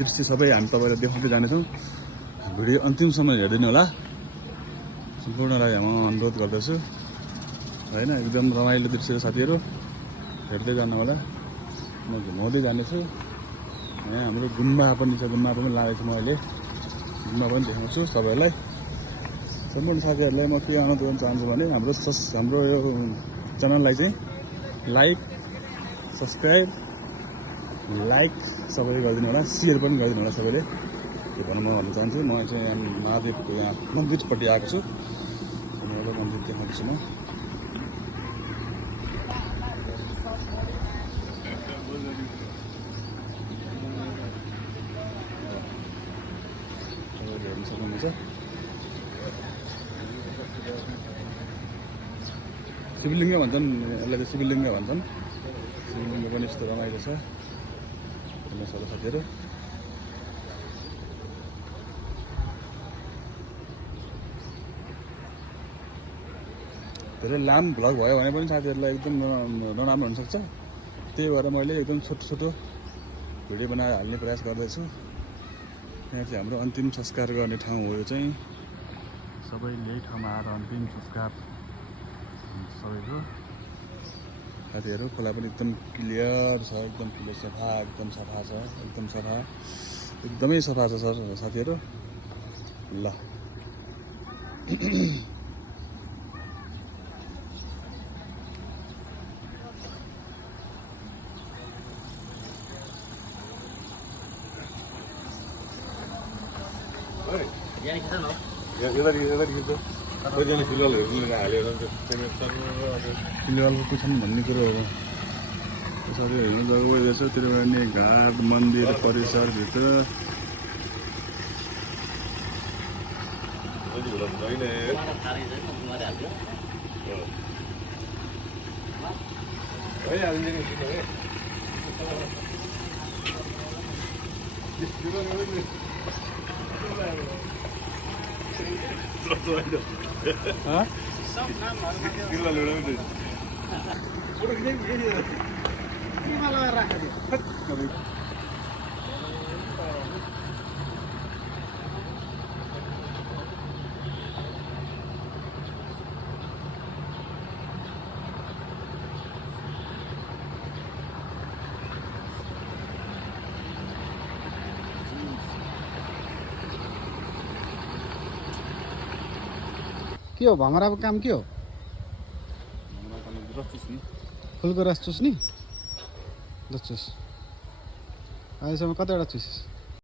दृश्य सबै हामी तपाईँलाई देखाउँदै जानेछौँ। भिडियो अन्तिमसम्म हेरिदिनु होला। सम्पूर्णलाई म अनुरोध गर्दछु होइन। एकदम रमाइलो दृश्य साथीहरू हेर्दै जानु होला। म घुमाउँदै जानेछु। यहाँ हाम्रो गुम्बा पनि छ, गुम्बा पनि लागेको छु म अहिले। गुम्बा पनि देखाउँछु सबैलाई। सम्पूर्ण साथीहरूलाई म के अनुरोध गर्न चाहन्छु भने हाम्रो यो च्यानललाई चाहिँ सब्सक्राइब लाइक सबैले गरिदिनु होला, सेयर पनि गरिदिनु होला सबैले। त्यो भन्न म भन्न चाहन्छु। म चाहिँ यहाँ महादेवको यहाँ मन्दिरपट्टि आएको छु। एउटा मन्दिर देखाउँछु म। तपाईँले हेर्न सक्नुहुन्छ शिवलिङ्ग भन्छन् यसलाई चाहिँ, शिवलिङ्ग भन्छन्। शिवलिङ्ग पनि यस्तो रमाइलो छ साथीहरू। धेरै लामो भ्लग भयो भने पनि साथीहरूलाई एकदम नराम्रो हुनसक्छ। त्यही भएर मैले एकदम छोटो छोटो भिडियो बनाएर हाल्ने प्रयास गर्दैछु। यहाँ चाहिँ हाम्रो अन्तिम संस्कार गर्ने ठाउँ हो यो चाहिँ। सबैले यही ठाउँमा आएर अन्तिम संस्कार सबैको। साथीहरू खोला पनि एकदम क्लियर छ, एकदम क्लियर सफा, एकदम सफा छ, एकदम सफा, एकदमै सफा छ सर साथीहरू। ल फिलहालको छन् भन्ने कुरो हो। यसरी हिँड्नु गइरहेछ त्रिवेणी घाट मन्दिर परिसरभित्र। के हो भमराको काम के हो? फुलको रस चुस्ने? ल चुस। अहिलेसम्म कतिवटा चुसिस्?